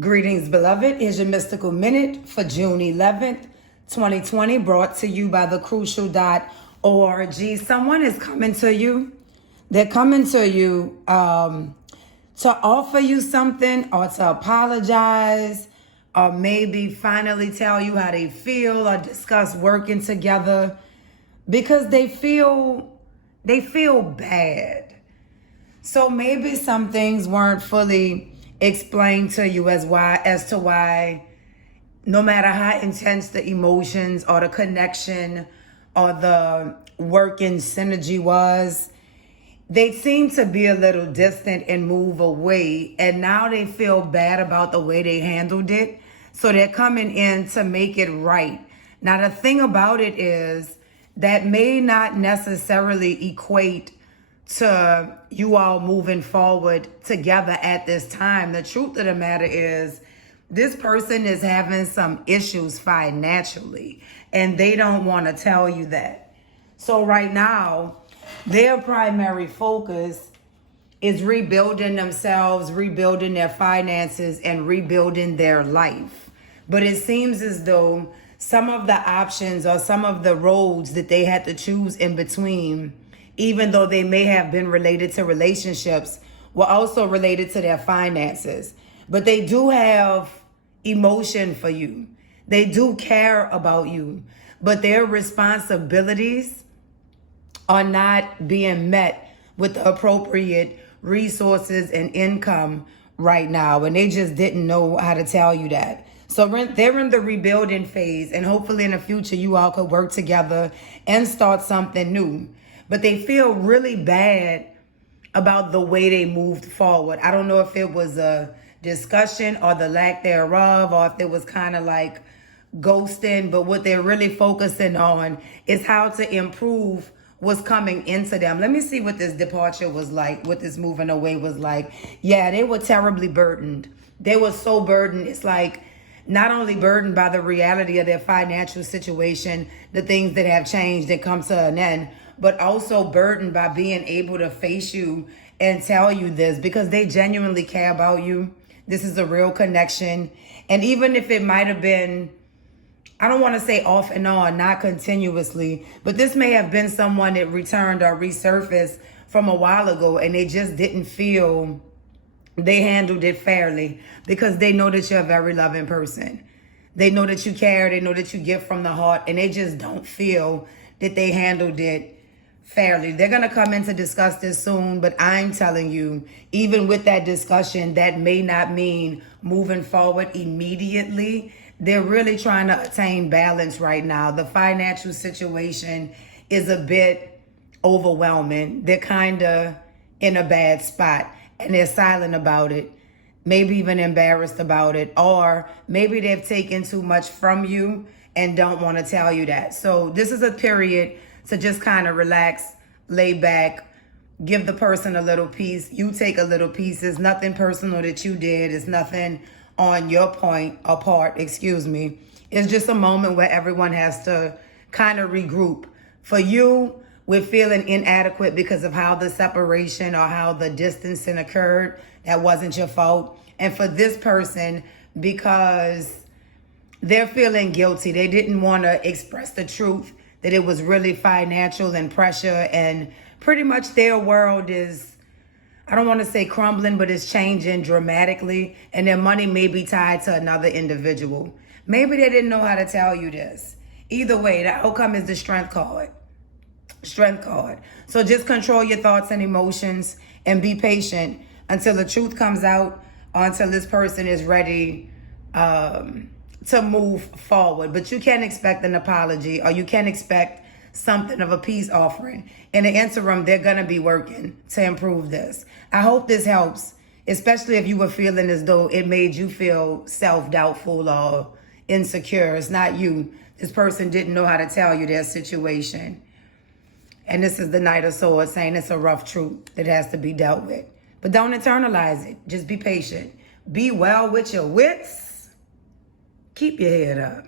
Greetings, beloved. Here's your mystical minute for June 11th, 2020, brought to you by thecrucial.org. Someone is coming to you. They're coming to you to offer you something or to apologize or maybe finally tell you how they feel or discuss working together because they feel bad. So maybe some things weren't fully explained to you as to why no matter how intense the emotions or the connection or the working synergy was, they seem to be a little distant and move away, and now they feel bad about the way they handled it, so they're coming in to make it right. Now the thing about it is that may not necessarily equate to you all moving forward together at this time. The truth of the matter is this person is having some issues financially and they don't want to tell you that. So right now, their primary focus is rebuilding themselves, rebuilding their finances, and rebuilding their life. But it seems as though some of the options or some of the roads that they had to choose in between, even though they may have been related to relationships, were also related to their finances. But they do have emotion for you. They do care about you. But their responsibilities are not being met with the appropriate resources and income right now. And they just didn't know how to tell you that. So they're in the rebuilding phase. And hopefully in the future, you all could work together and start something new. But they feel really bad about the way they moved forward. I don't know if it was a discussion or the lack thereof, or if it was kind of like ghosting. But what they're really focusing on is how to improve what's coming into them. Let me see what this departure was like, what this moving away was like. Yeah, they were terribly burdened. They were so burdened. It's like not only burdened by the reality of their financial situation, the things that have changed that come to an end, but also burdened by being able to face you and tell you this because they genuinely care about you. This is a real connection. And even if it might have been, I don't want to say off and on, not continuously, but this may have been someone that returned or resurfaced from a while ago and they just didn't feel they handled it fairly because they know that you're a very loving person. They know that you care. They know that you give from the heart, and they just don't feel that they handled it fairly. They're going to come in to discuss this soon, but I'm telling you, even with that discussion, that may not mean moving forward immediately. They're really trying to attain balance right now. The financial situation is a bit overwhelming. They're kind of in a bad spot and they're silent about it, maybe even embarrassed about it, or maybe they've taken too much from you and don't want to tell you that. So this is a period to just kind of relax, lay back, give the person a little piece. You take a little piece. It's nothing personal that you did. It's nothing on your part. It's just a moment where everyone has to kind of regroup. For you, we're feeling inadequate because of how the separation or how the distancing occurred. That wasn't your fault. And for this person, because they're feeling guilty, they didn't want to express the truth that it was really financial and pressure, and pretty much their world is, I don't want to say crumbling, but it's changing dramatically, and their money may be tied to another individual. Maybe they didn't know how to tell you this. Either way, the outcome is the strength card. Strength card. So just control your thoughts and emotions and be patient until the truth comes out, or until this person is ready to move forward. But you can't expect an apology, or you can't expect something of a peace offering. In the interim, they're going to be working to improve this. I hope this helps, especially if you were feeling as though it made you feel self-doubtful or insecure. It's not you. This person didn't know how to tell you their situation. And this is the Knight of Swords saying it's a rough truth that has to be dealt with. But don't internalize it. Just be patient. Be well with your wits. Keep your head up.